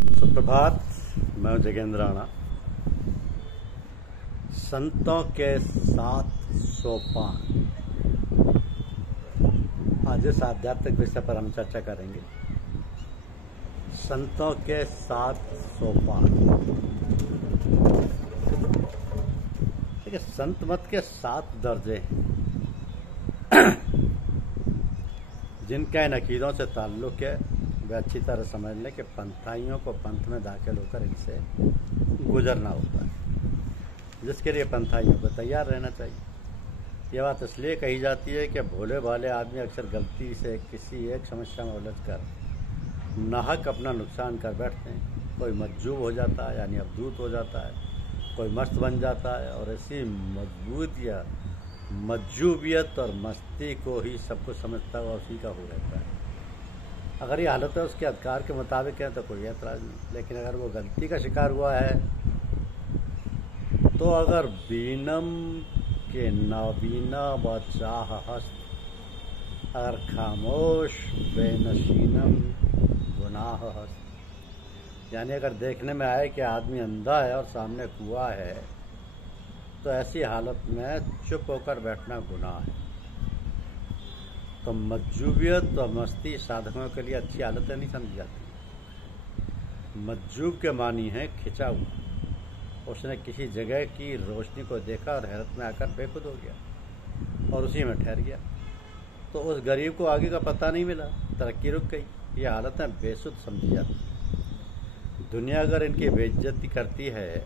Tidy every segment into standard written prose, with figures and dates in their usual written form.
सुप्रभात। मैं जगेंद्र राणा। संतों के 7 सोपान, आज इस आध्यात्मिक विषय पर हम चर्चा करेंगे। संतों के 7 सोपान। देखिए, संत मत के 7 दर्जे हैं जिनका इन अकीदों से ताल्लुक है। वे अच्छी तरह समझ लें कि पंथाइयों को पंथ में दाखिल होकर इनसे गुजरना होता है, जिसके लिए पंथाइयों को तैयार रहना चाहिए। यह बात इसलिए कही जाती है कि भोले भाले आदमी अक्सर गलती से किसी एक समस्या में उलझकर नाहक अपना नुकसान कर बैठते हैं। कोई मज्जूब हो जाता है यानी अवधूत हो जाता है, कोई मस्त बन जाता है, और ऐसी मजबूत या मज्जूबियत और मस्ती को ही सब कुछ समझता हुआ उसी का हो रहता है। अगर ये हालत है उसके अधिकार के मुताबिक है तो कोई एतराज़ नहीं, लेकिन अगर वो गलती का शिकार हुआ है तो अगर बीनम के नाबीना व चाह हस्त, अगर खामोश बेनशीनम गुनाह हस्त, यानी अगर देखने में आए कि आदमी अंधा है और सामने कुआं है तो ऐसी हालत में चुप होकर बैठना गुनाह है। तो मज्जूबियत और मस्ती साधकों के लिए अच्छी हालत नहीं समझी जाती। मज्जूब के मानी है खिंचा हुआ। उसने किसी जगह की रोशनी को देखा और हैरत में आकर बेखुद हो गया और उसी में ठहर गया। तो उस गरीब को आगे का पता नहीं मिला, तरक्की रुक गई। ये हालतें बेसुध समझी जाती। दुनिया अगर इनकी बेइज्जती करती है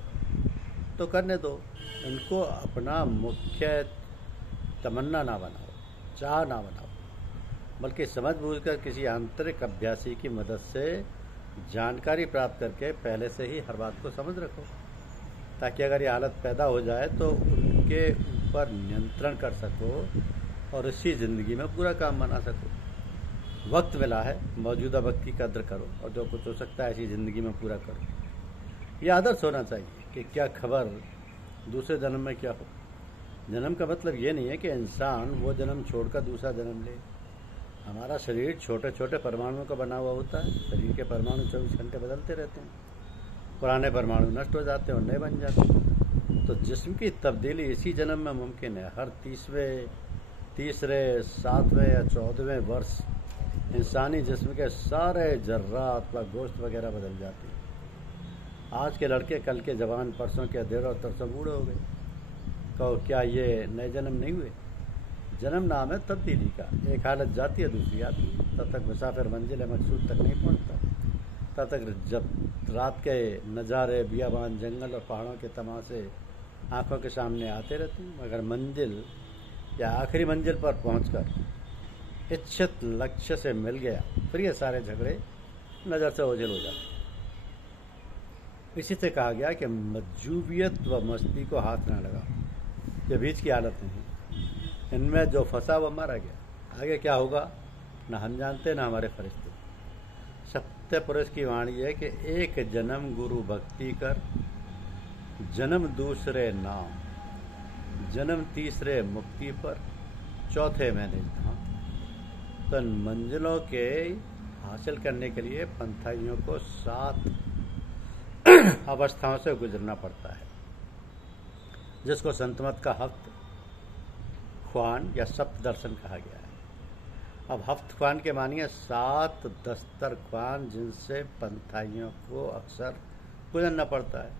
तो करने दो, इनको अपना मुख्य तमन्ना ना बनाओ, चाह ना बनाओ, बल्कि समझ बूझकर किसी आंतरिक अभ्यासी की मदद से जानकारी प्राप्त करके पहले से ही हर बात को समझ रखो, ताकि अगर ये हालत पैदा हो जाए तो उनके ऊपर नियंत्रण कर सको और इसी ज़िंदगी में पूरा काम बना सको। वक्त मिला है, मौजूदा वक्त की कद्र करो और जो कुछ हो सकता है ऐसी ज़िंदगी में पूरा करो। ये आदर्श होना चाहिए कि क्या खबर दूसरे जन्म में क्या हो। जन्म का मतलब ये नहीं है कि इंसान वो जन्म छोड़कर दूसरा जन्म ले। हमारा शरीर छोटे छोटे परमाणुओं का बना हुआ होता है। शरीर के परमाणु 24 घंटे बदलते रहते हैं। पुराने परमाणु नष्ट हो जाते हैं और नए बन जाते हैं। तो जिस्म की तब्दीली इसी जन्म में मुमकिन है। हर तीसरे 7वें या 14वें वर्ष इंसानी जिस्म के सारे जर्रात व गोश्त वगैरह बदल जाती है। आज के लड़के कल के जवान, परसों के अधेड़ और तरसों बूढ़े हो गए। कहो क्या ये नए जन्म नहीं हुए? जन्म नाम है तब्दीली का। एक हालत जाती है दूसरी आती है। तब तक मुसाफिर मंजिल मकसूद तक नहीं पहुंचता। तब तक जब रात के नज़ारे, बियाबान, जंगल और पहाड़ों के तमाशे आंखों के सामने आते रहते हैं, मगर मंजिल या आखिरी मंजिल पर पहुंचकर इच्छित लक्ष्य से मिल गया फिर ये सारे झगड़े नज़र से ओझल हो जाते। इसी से कहा गया कि मज्जूबियत व मस्ती को हाथ न लगाओ। ये बीच की हालत नहीं, इनमें जो फंसा वो मारा गया। आगे क्या होगा न हम जानते न हमारे फरिश्ते। सत्य पुरुष की वाणी है कि एक जन्म गुरु भक्ति कर, जन्म दूसरे नाम, जन्म तीसरे मुक्ति पर, चौथे में निधाम। तो इन मंजिलों के हासिल करने के लिए पंथाइयों को 7 अवस्थाओं से गुजरना पड़ता है, जिसको संतमत का हफ्त ख्वान या सप्त दर्शन कहा गया है। अब हफ्त ख्वान के मानिए 7 दस्तर ख्वान जिनसे पंथाइयों को अक्सर गुजरना पड़ता है।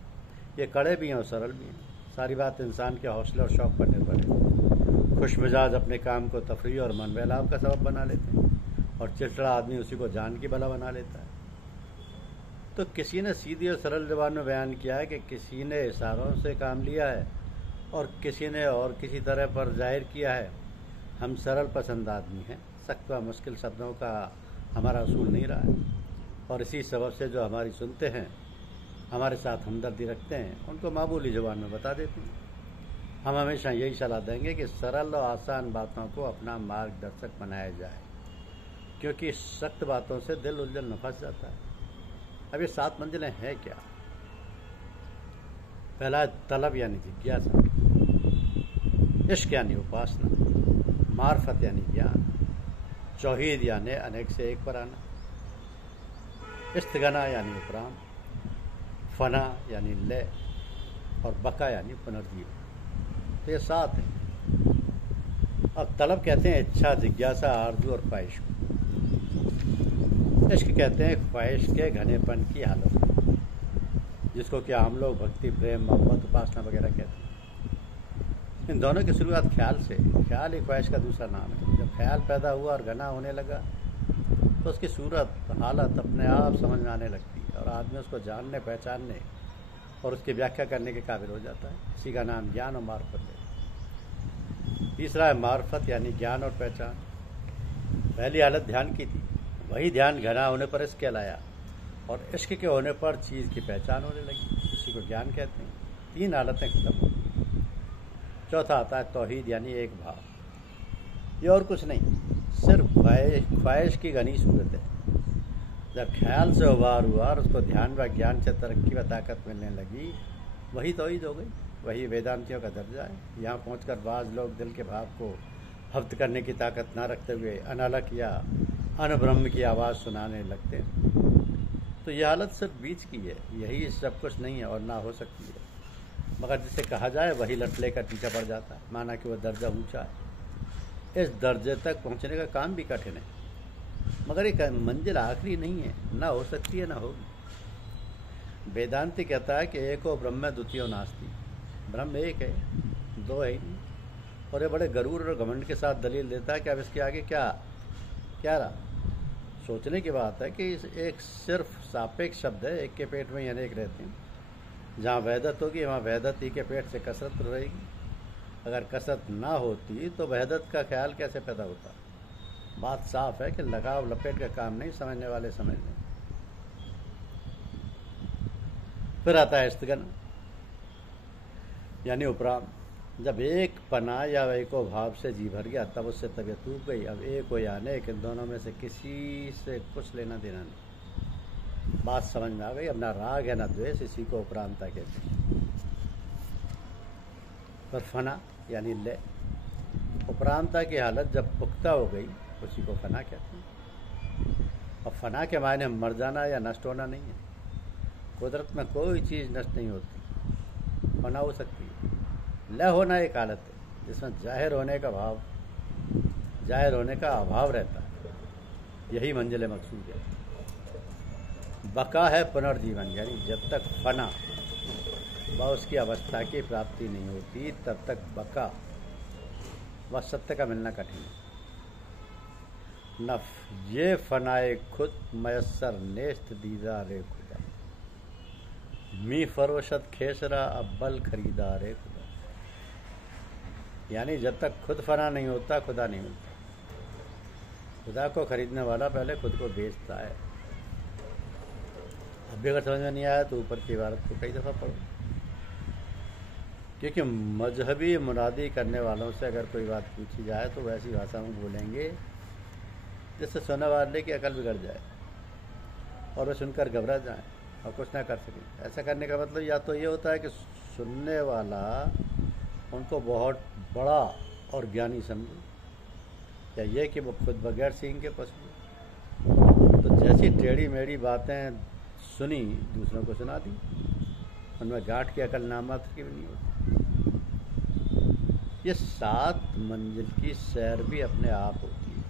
ये कड़े भी हैं और सरल भी हैं। सारी बात इंसान के हौसले और शौक़ पर निर्भर है। खुश मिजाज अपने काम को तफरीह और मन बहलाव का सबब बना लेते हैं और चिड़चिड़ा आदमी उसी को जान की भला बना लेता है। तो किसी ने सीधी और सरल ज़बान में बयान किया है कि किसी ने इशारों से काम लिया है और किसी ने और किसी तरह पर जाहिर किया है। हम सरल पसंद आदमी हैं। सख्त व मुश्किल शब्दों का हमारा असूल नहीं रहा है और इसी सबब से जो हमारी सुनते हैं, हमारे साथ हमदर्दी रखते हैं, उनको मामूली ज़बान में बता देते हैं। हम हमेशा यही सलाह देंगे कि सरल और आसान बातों को अपना मार्गदर्शक बनाया जाए, क्योंकि सख्त बातों से दिल उलझन में फंस जाता है। अब ये 7 मंजिलें हैं क्या? पहला तलब यानी जिज्ञासा, इश्क यानी उपासना, मार्फत यानी ज्ञान, चौहीद यानी अनेक से एक पर आना, स्थगना यानी उपराम, फना यानी लय और बका यानी पुनर्जीवन। तो ये 7 है। अब तलब कहते हैं इच्छा, जिज्ञासा, आरजू और ख्वाहिश को। इश्क कहते हैं ख्वाहिश के घनेपन की हालत, जिसको क्या हम लोग भक्ति, प्रेम, मोहब्बत, उपासना वगैरह कहते हैं। इन दोनों की शुरुआत ख्याल से। ख्याल ही ख्वाहिश का दूसरा नाम है। जब ख्याल पैदा हुआ और घना होने लगा तो उसकी सूरत, हालत अपने आप समझ में आने लगती है और आदमी उसको जानने, पहचानने और उसकी व्याख्या करने के काबिल हो जाता है। इसी का नाम ज्ञान और मार्फत है। तीसरा है मार्फत यानी ज्ञान और पहचान। पहली हालत ध्यान की थी, वही ध्यान घना होने पर इश्क कहलाया और इश्क के होने पर चीज़ की पहचान होने लगी। इसी को ज्ञान कहते हैं। 3 हालतें खत्म हो गई। चौथा आता है तौहीद यानी एक भाव। ये और कुछ नहीं, सिर्फ ख्वाहिश की घनी सूरत है। जब ख्याल से उबार हुआ और उसको ध्यान व ज्ञान से तरक्की व ताकत मिलने लगी, वही तौहीद हो गई। वही वेदांतियों का दर्जा है। यहाँ पहुंचकर बाज़ लोग दिल के भाव को हफ्त करने की ताकत ना रखते हुए अनलक या अनब्रह्म की आवाज़ सुनाने लगते हैं। तो यह हालत सिर्फ बीच की है, यही सब कुछ नहीं है और ना हो सकती है। मगर जिसे कहा जाए वही लट लेकर पीछा पड़ जाता है, माना कि वह दर्जा ऊंचा है। इस दर्जे तक पहुंचने का काम भी कठिन है, मगर एक मंजिल आखिरी नहीं है, ना हो सकती है ना होगी। वेदांति कहता है कि एको ब्रह्म द्वितीयो नास्ति। ब्रह्म एक है, 2 है ही नहीं। और ये बड़े गरूर और घमंड के साथ दलील देता है कि अब इसके आगे क्या रहा। सोचने की बात है कि एक सिर्फ सापेक्ष शब्द है, एक के पेट में ही अनेक रहते हैं। जहाँ वहदत होगी वहाँ वहदत ही के पेट से कसरत रहेगी। अगर कसरत ना होती तो वहदत का ख्याल कैसे पैदा होता। बात साफ है कि लगाव लपेट का काम नहीं, समझने वाले समझ लें। फिर आता है स्थगन यानी उपराम। जब एक पना या एको भाव से जी भर गया तब उससे तबीयत टूट गई। अब एक हो या अनेक, इन दोनों में से किसी से कुछ लेना देना नहीं। बात समझ में आ गई। अब ना राग है ना द्वेष, इसी को उपरांता कहते हैं। पर फना यानी लय, उपरांता की हालत जब पुख्ता हो गई उसी को फना कहते हैं। और फना के मायने मर जाना या नष्ट होना नहीं है। कुदरत में कोई चीज़ नष्ट नहीं होती, फना हो सकती है। लय होना एक हालत है जिसमें जाहिर होने का अभाव रहता है। यही मंजिल मकसूद है। बका है पुनर्जीवन, यानी जब तक फना व उसकी अवस्था की प्राप्ति नहीं होती तब तक बका व सत्य का मिलना कठिन है। नफ ये फनाए खुद मयसर नेस्त दीदा रे खुदा, मी फरोशत खेसरा अब बल खरीदा रे खुदा। यानी जब तक खुद फना नहीं होता खुदा नहीं मिलता। खुदा को खरीदने वाला पहले खुद को बेचता है। अब भी अगर समझ में नहीं आया तो ऊपर की इबारत को कई दफ़ा पढ़ो, क्योंकि मजहबी मुनादी करने वालों से अगर कोई बात पूछी जाए तो वैसी भाषा में बोलेंगे जिससे सुनने वाले की अकल बिगड़ जाए और वे सुनकर घबरा जाएं और कुछ ना कर सकें। ऐसा करने का मतलब या तो ये होता है कि सुनने वाला उनको बहुत बड़ा और ज्ञानी समझे, या ये कि वो खुद बगैर सींग के पशु। तो जैसी टेढ़ी मेढ़ी बातें सुनी दूसरों को सुना दी, उनमें गांठ की अकल नामात्र की भी नहीं होती। ये 7 मंजिल की सैर भी अपने आप होती है।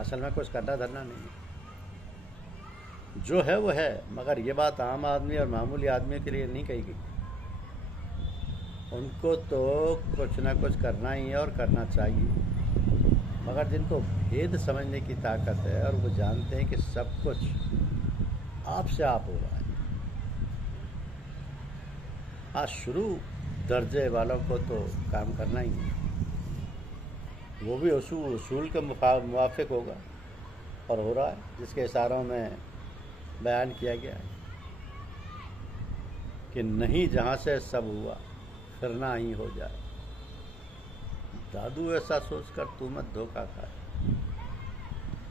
असल में कुछ करना धरना नहीं है, जो है वो है। मगर ये बात आम आदमी और मामूली आदमी के लिए नहीं कही गई। उनको तो कुछ ना कुछ करना ही है और करना चाहिए। मगर जिनको भेद समझने की ताकत है और वो जानते हैं कि सब कुछ आपसे आप हो रहा है। आज शुरू दर्जे वालों को तो काम करना ही है, वो भी उसूल के मुवाफिक होगा और हो रहा है, जिसके इशारों में बयान किया गया है कि नहीं जहाँ से सब हुआ फिर ना ही हो जाए। दादू ऐसा सोचकर तू मत धोखा खाए,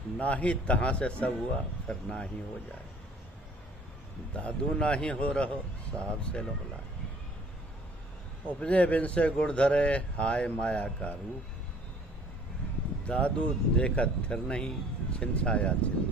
ना ही तहाँ से सब हुआ फिर ना ही हो जाए। दादू ना ही हो रहो साहब से लोलाए, उपजे बिन से गुण धरे हाय माया का रूप। दादू देखत फिर नहीं छिन छाया छिन।